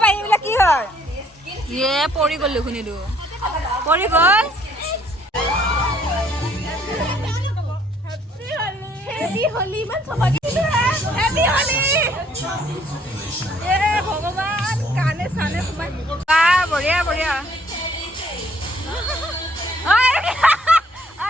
ভাই এইবিলাক কি হয় ইয়ে পৰি গ'ল দেখোন এইটো পৰি গ'ল হেপি হলি ইমান চবকে হেপি হলি এ ভগৱান কানে চানে সোমাই বঢ়িয়া বঢ়িয়া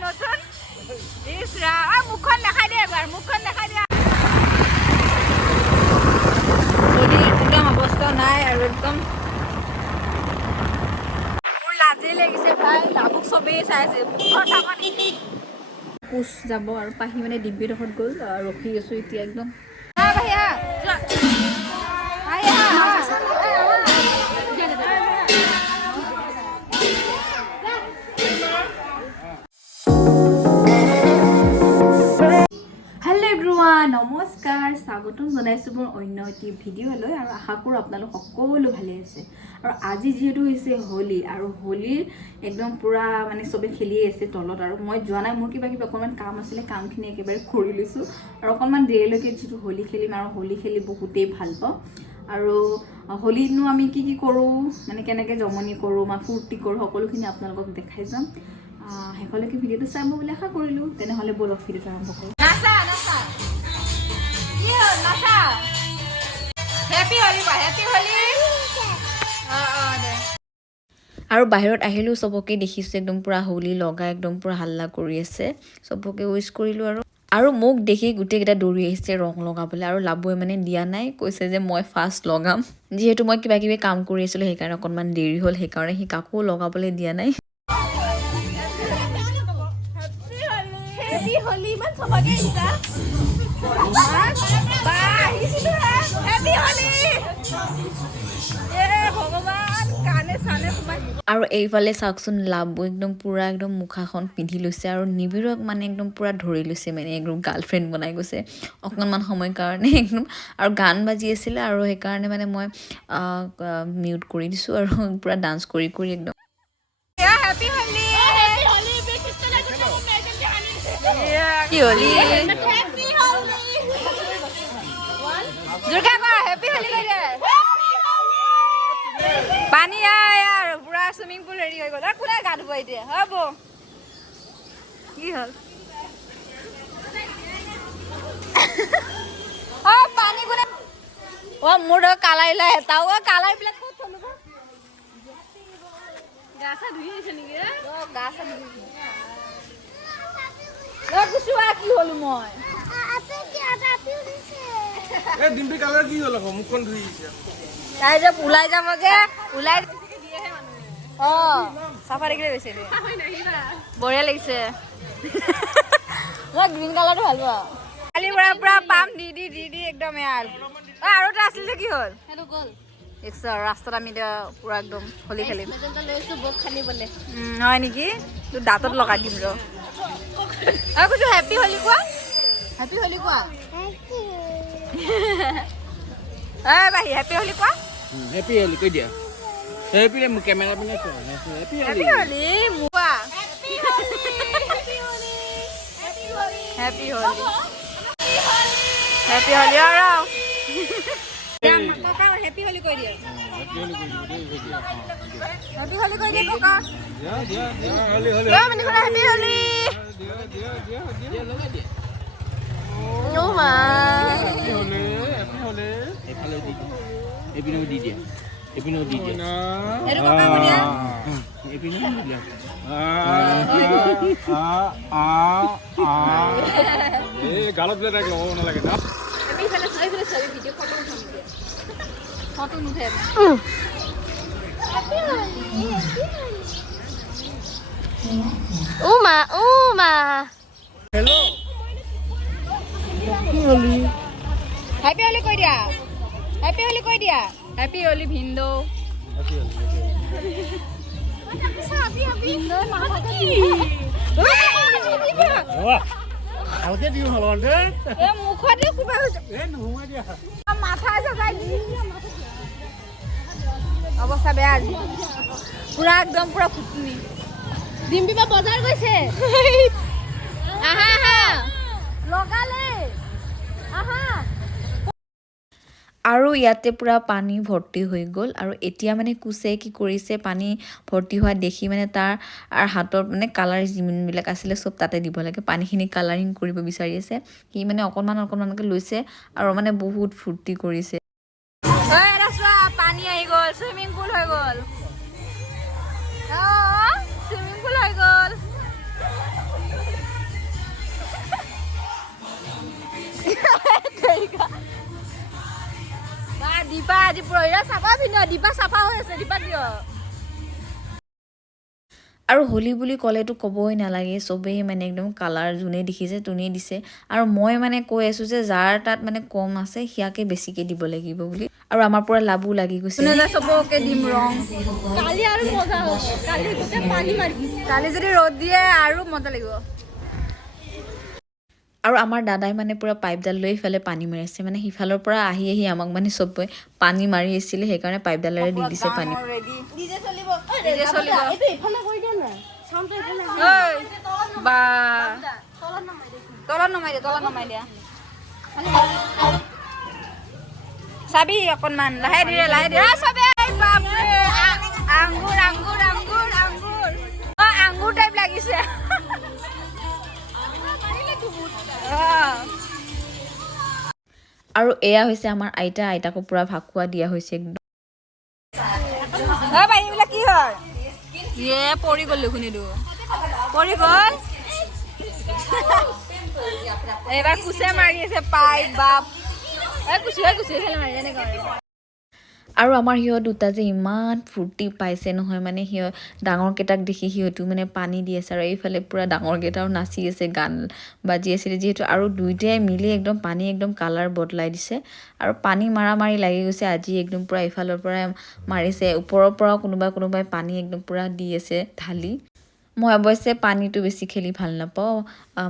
নতুন ইছৰা মুখখন দেখাই দে এবাৰ মুখখন দেখাই দিয়া একদম অৱস্থা নাই আৰু একদম মোৰ লাজেই লাগিছে ভাই লাভক চবেই চাই আছে মুখৰ চাবা নেকি কোচ যাব আৰু পাহি মানে ডিব্বিডোখৰত গ'ল ৰখি আছোঁ এতিয়া একদম নমস্কাৰ স্বাগতম জনাইছোঁ মোৰ অন্য এটি ভিডিঅ'লৈ আৰু আশা কৰোঁ আপোনালোক সকলো ভালে আছে আৰু আজি যিহেতু হৈছে হোলী আৰু হোলীৰ একদম পুৰা মানে চবে খেলি আছে তলত আৰু মই যোৱা নাই মোৰ কিবা অকণমান কাম আছিলে কামখিনি একেবাৰে কৰি লৈছোঁ আৰু অকণমান দেৰিলৈকে যিটো হোলী খেলিম আৰু হোলী খেলি বহুতেই ভাল পাওঁ আৰু হোলীতনো আমি কি কৰোঁ মানে কেনেকৈ জমনি কৰোঁ বা ফূৰ্তি কৰোঁ সকলোখিনি আপোনালোকক দেখাই যাম শেষলৈকে ভিডিঅ'টো চাব বুলি আশা কৰিলোঁ তেনেহ'লে ব'লক ভিডিঅ'টো আৰম্ভ কৰোঁ আৰু বাহিৰত আহিলোঁ চবকে দেখিছোঁ একদম পুৰা হোলী লগা একদম পুৰা হাল্লা কৰি আছে চবকে উইচ কৰিলোঁ আৰু মোক দেখি গোটেইকেইটা দৌৰি আহিছে ৰং লগাবলৈ আৰু লাবুৱে মানে দিয়া নাই কৈছে যে মই ফাৰ্ষ্ট লগাম যিহেতু মই কিবা কিবি কাম কৰি আছিলোঁ সেইকাৰণে অকণমান দেৰি হ'ল সেইকাৰণে সি কাকো লগাবলৈ দিয়া নাই আৰু এইফালে চাওকচোন লাবু একদম পুৰা একদম মুখাখন পিন্ধি লৈছে আৰু নিবিৰক মানে একদম পুৰা ধৰি লৈছে মানে একদম গাৰ্লফ্ৰেণ্ড বনাই গৈছে অকণমান সময়ৰ কাৰণে একদম আৰু গান বাজি আছিলে আৰু সেইকাৰণে মানে মই মিউট কৰি দিছোঁ আৰু পুৰা ডান্স কৰি একদম পানী আৰু পুৰা চুইমিং পুল ৰেডি হৈ গ'ল আৰু কোনে গা ধুব এতিয়া হ'ব কি হ'ল পানী কোনে মোৰ কালাই লাই এটা কালাই বিলাক ক'ত থলো গা চা ধুই আহিছে নেকি গা চা ধুই কি হলো মই ডিম্পি কালাৰ কি হ'ল আকৌ মুখখন ধুই আহিছে তাই যে ওলাই যাবগে ওলাই চাফা দেখিলে বেছি বঢ়িয়া লাগিছে মই গ্ৰীণ কালাৰটো ভাল পাওঁ কালিৰ পৰা পুৰা পাম দি একদম আৰু এটা আছিল যে কি হ'ল ৰাস্তাত আমি এতিয়া পুৰা একদম হোলী খেলিম হয় নেকি তোৰ দাঁতত লগাই দিম কৈছো হেপী হোলী কোৱা হেপী হোলী কোৱা ভাই হেপী হোলী কোৱা হেপী হোলী কৈ দিয়া হেপী মোৰ কেমেৰা পিনে হেপী হোলী কোৱা হেপী হোলী হেপী হোলী আৰু ককা হেপী হোলী কৈ দিয়া হেপী হোলী কৈ দিয়া ককা হোলী হোলী মানে কোৱা হেপী হোলী ও মা হেপী হোলী এফালে এপিনেও দি দিয়া এইটো ককা কৈ দিয়া এপিনেও দি দিয়া এই গালত বোলে তাইক লগাব নালাগে না ফটো নুঠে hello' happy Holi happy Holi কৈ দিয়া হেপী হোলী কৈ দিয়া হেপী হোলী ভিন্দো ভালকে দিওঁ হলতে মুখতে কিবা হৈছে নোসোমাই দিয়া মাথা চজাই অৱস্থা বেয়া আজি পুৰা একদম পুৰা ফুটনি ডিম্পি বা বজাৰ গৈছে লগালে আৰু ইয়াতে পুৰা পানী ভৰ্তি হৈ গ'ল আৰু এতিয়া মানে কুছে কি কৰিছে পানী ভৰ্তি হোৱা দেখি মানে তাৰ হাতৰ মানে কালাৰ যিমানবিলাক আছিলে চব তাতে দিব লাগে পানীখিনি কালাৰিং কৰিব বিচাৰি আছে সি মানে অকণমানকৈ লৈছে আৰু মানে বহুত ফূৰ্তি কৰিছে পানী আহি গ'ল চুইমিং পুল হৈ গ'ল চুইমিং পুল হৈ গ'ল দীপা আজি পৰহিৰা চাফা পিন্ধ দীপা চাফা হৈ আছে দীপা দিয় আৰু হোলী বুলি ক'লেতো ক'বই নালাগে চবেই মানে একদম কালাৰ যোনে দেখিছে তোনেই দিছে আৰু মই মানে কৈ আছোঁ যে যাৰ তাত মানে কম আছে সিয়াকে বেছিকৈ দিব লাগিব বুলি আৰু আমাৰ পৰা লাভো লাগি গৈছে চবকে দিম ৰং কালি আৰু মজা হ'ব কালি গোটেই পানী মাৰি কালি যদি ৰ'দ দিয়ে আৰু মজা লাগিব আৰু আমাৰ দাদাই মানে পুৰা পাইপডাল লৈ ইফালে পানী মাৰি আছে মানে সিফালৰ পৰা আহি আমাক মানে চবে পানী মাৰি আছিলে সেইকাৰণে পাইপডালেৰে দি দিছে পানী চাবি অকণমান লাহে ধীৰে আঙুৰ আঙুৰ টাইপ লাগিছে আৰু এয়া হৈছে আমাৰ আইতাকো পুৰা ভাকুৱা দিয়া হৈছে একদম কি হয় পৰি গ'ল দেখোনিটো পৰি গ'ল এইবাৰ কুচে মাৰি আছে পাই বাপ আৰু আমাৰ সিহঁত দুটা যে ইমান ফূৰ্তি পাইছে নহয় মানে সিহঁত ডাঙৰকেইটাক দেখি সিহঁতো মানে পানী দি আছে আৰু এইফালে পুৰা ডাঙৰকেইটাও নাচি আছে গান বাজি আছিলে যিহেতু আৰু দুইটাই মিলি একদম পানী একদম কালাৰ বদলাই দিছে আৰু পানী মাৰি লাগি গৈছে আজি একদম পুৰা ইফালৰ পৰা মাৰিছে ওপৰৰ পৰা কোনোবাই পানী একদম পুৰা দি আছে ঢালি মই অৱশ্যে পানীটো বেছি খেলি ভাল নাপাওঁ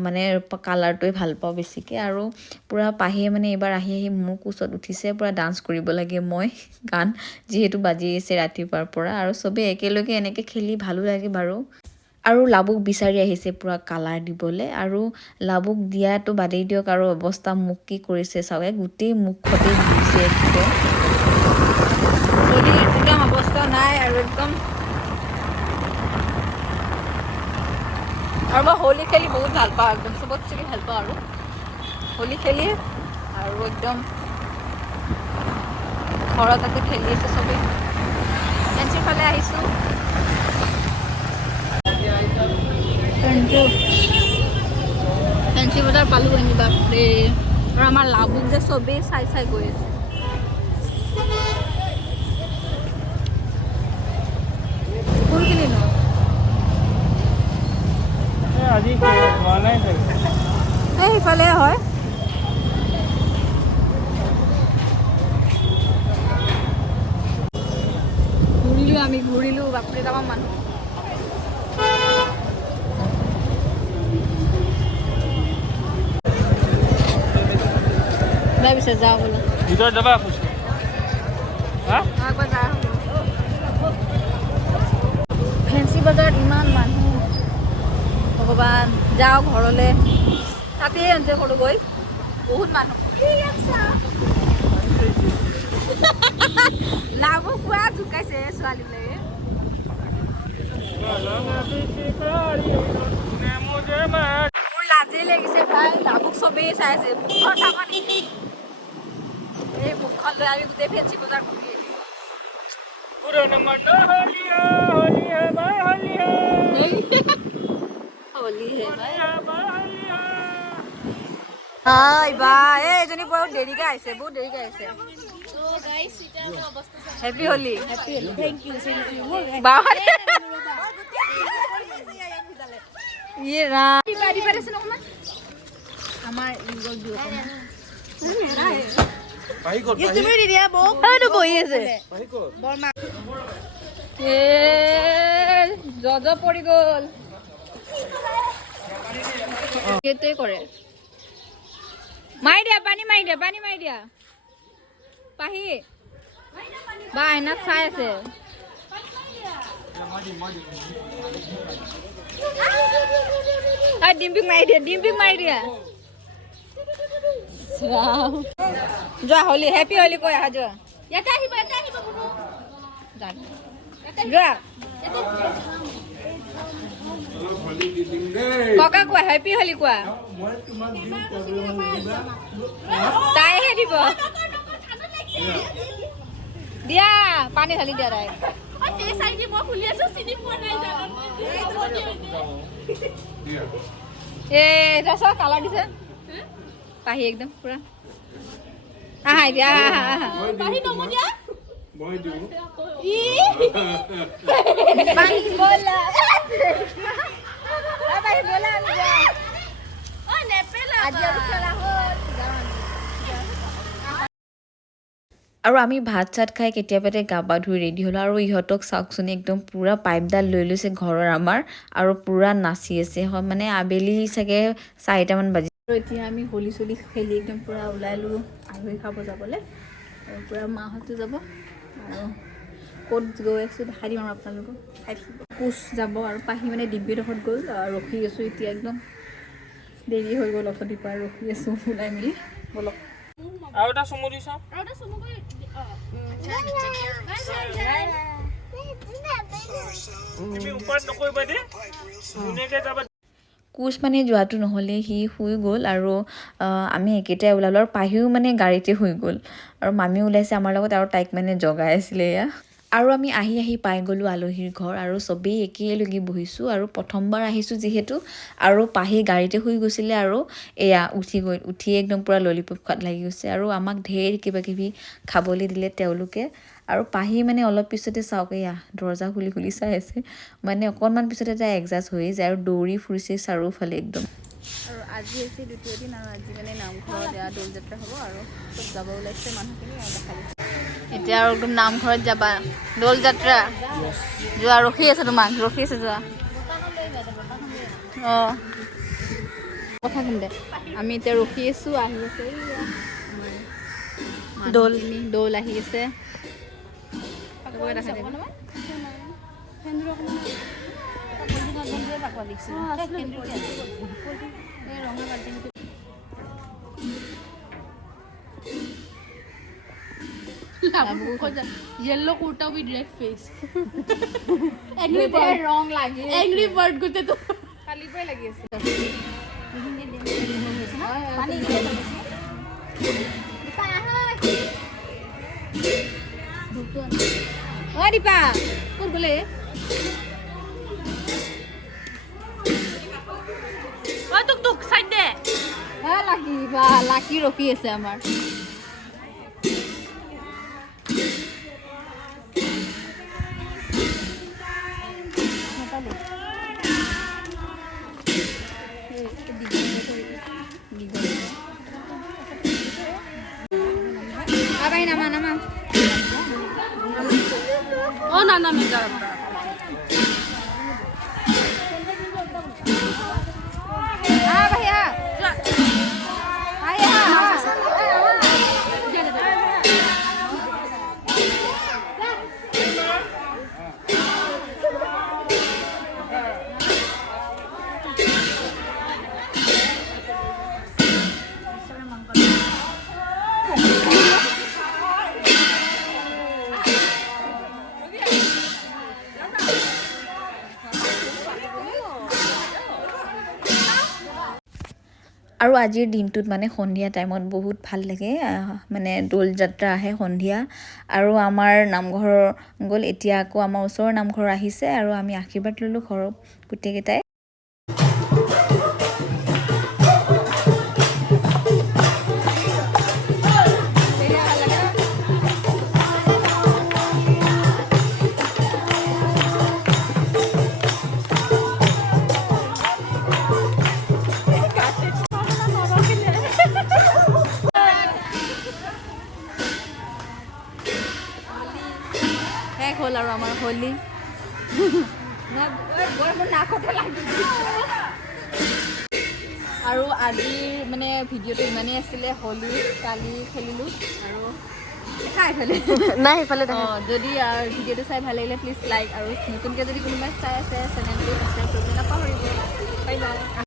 মানে কালাৰটোৱে ভাল পাওঁ বেছিকৈ আৰু পুৰা পাহিয়ে মানে এইবাৰ আহি মোৰ কোচত উঠিছে পুৰা ডান্স কৰিব লাগে মই গান যিহেতু বাজি আছে ৰাতিপুৱাৰ পৰা আৰু চবেই একেলগে এনেকৈ খেলি ভালো লাগে বাৰু আৰু লাবুক বিচাৰি আহিছে পুৰা কালাৰ দিবলৈ আৰু লাবুক দিয়াটো বাদেই দিয়ক আৰু অৱস্থা মোক কি কৰিছে চাগে গোটেই মুখতে দিছে একদম অৱস্থা নাই আৰু একদম আৰু মই হোলী খেলি বহুত ভাল পাওঁ একদম চবতছে ভাল পাওঁ আৰু হোলী খেলি আৰু একদম ঘৰত তাতে খেলি আছে চবেই ফেঞ্চিৰ ফালে আহিছোঁ ফেঞ্চি বজাৰ পালোঁ আমি বাপৰে আৰু আমাৰ লাভুক যে চবেই চাই গৈ আছে কোনখিনি ন আজি হোৱা নাই সেইফালে হয় ঘূৰিলোঁ বাপৰে তামাম মানুহ পিছে যাওঁ বোলো ভিতৰত যাবা ফেঞ্চি বজাৰত ইমান মানুহ ভগৱান যাওঁ ঘৰলৈ তাতেই এনজয় কৰোঁ গৈ বহুত মানুহ লাভো পুৰা ঢুকাইছে ছোৱালীবিলাকে মোৰ লাজেই লাগিছে ভাই লাভুক চবেই চাই আছে মুখখন চাবা নেকি এই মুখখন লৈ আমি গোটেই ফেঞ্চি বজাৰ ঘূৰি এজনী বহুত দেৰিকে আহিছে হেপী হোলী Thank you. আমাৰ বহি আছে জজ পৰি গ'ল সেইটোৱে কৰে মাৰি দিয়া পানী মাৰি দিয়া পাহি বা আইনাত চাই আছে ডিম্পিক মাৰি দিয়া যোৱা হলি হেপী হলি কৈ আহা যোৱা যোৱা ককা কোৱা হেপী হলি কোৱা তাইহে দিব দিয়া পানী ঢালি দিয়া তাই এটা চব কালাৰ দিছে পাহি একদম পুৰা আহা এতিয়া আহা আহা আৰু আমি ভাত চাত খাই কেতিয়াবাতে গা পা ধুই ৰেডি হ'লোঁ আৰু ইহঁতক চাওকচোন একদম পূৰা পাইপডাল লৈ লৈছে ঘৰৰ আমাৰ আৰু পূৰা নাচি আছে মানে আবেলি চাগে 4টামান বাজি আৰু এতিয়া আমি হলি চলি খেলি একদম পূৰা ওলালোঁ আলহী খাব যাবলৈ আৰু পূৰা মাহঁতো যাব আৰু ক'ত গৈ আছোঁ দেখাই দিম আৰু আপোনালোকক চাই থাকিব কোচ যাব আৰু পাহি মানে ডিব্যুডোখৰত গ'ল ৰখি আছোঁ এতিয়া একদম দেৰি হৈ গ'ল অথনিৰ পৰা ৰখি আছোঁ ওলাই মেলি বলক আৰু এটা চুমু দিছ তুমি ওপৰত নকৰিবা দেই ধুনীয়াকৈ যাবা কোচ মানে যোৱাটো নহ'লে সি শুই গ'ল আৰু আমি একেটাই ওলালোঁ আৰু পাহিও মানে গাড়ীতে শুই গ'ল আৰু মামী ওলাইছে আমাৰ লগত আৰু তাইক মানে জগাই আছিলে এয়া আৰু আমি আহি পাই গ'লোঁ আলহীৰ ঘৰ আৰু চবেই একেলগে বহিছোঁ আৰু প্ৰথমবাৰ আহিছোঁ যিহেতু আৰু পাহি গাড়ীতে শুই গৈছিলে আৰু এয়া উঠি একদম পূৰা ললিপপ খোৱাত লাগি গৈছে আৰু আমাক ঢেৰ কিবা কিবি খাবলৈ দিলে তেওঁলোকে আৰু পাহি মানে অলপ পিছতে চাওক এয়া দৰজা খুলি চাই আছে মানে অকণমান পিছতে তাই এডজাষ্ট হৈ যায় আৰু দৌৰি ফুৰিছে চাৰিওফালে একদম আৰু আজি হৈছে দ্বিতীয় দিন আৰু আজি মানে নামঘৰত দৌল যাত্ৰা হ'ব আৰু চব যাব ওলাইছে মানুহখিনি আৰু দেখাব এতিয়া আৰু একদম নামঘৰত যাবা দৌল যাত্ৰা যোৱা ৰখি আছে তোমাক ৰখি আছে যোৱা অঁ কথা কম দে আমি এতিয়া ৰখি আছোঁ আহি আছে দৌল আহি আছে yellow kurta with red face ৰং লাগি एंग्री बर्ड गुते तो কালিৰ পৰাই লাগি আছে অ দীপা ক'ত গ'লে ओ तुक तुक साइड दे লাকি ৰখি আছে আমাৰ নামা ओ ना ना मैं जा भैया আৰু আজিৰ দিনটোত মানে সন্ধিয়া টাইমত বহুত ভাল লাগে মানে দৌল যাত্ৰা আহে সন্ধিয়া আৰু আমাৰ নামঘৰ গ'ল এতিয়া আকৌ আমাৰ ওচৰৰ নামঘৰ আহিছে আৰু আমি আশীৰ্বাদ ল'লোঁ ঘৰৰ গোটেইকেইটাই হ'ল আৰু আমাৰ হোলী আৰু আজিৰ মানে ভিডিঅ'টো ইমানেই আছিলে হোলী কালি খেলিলোঁ আৰু নাই সেইফালে যদি ভিডিঅ'টো চাই ভাল লাগিলে প্লিজ লাইক আৰু নতুনকৈ যদি কোনোবাই চাই আছে চেনেলটো ছাবস্ক্ৰাইব কৰিবলৈ নাপাহৰিব বাই বাই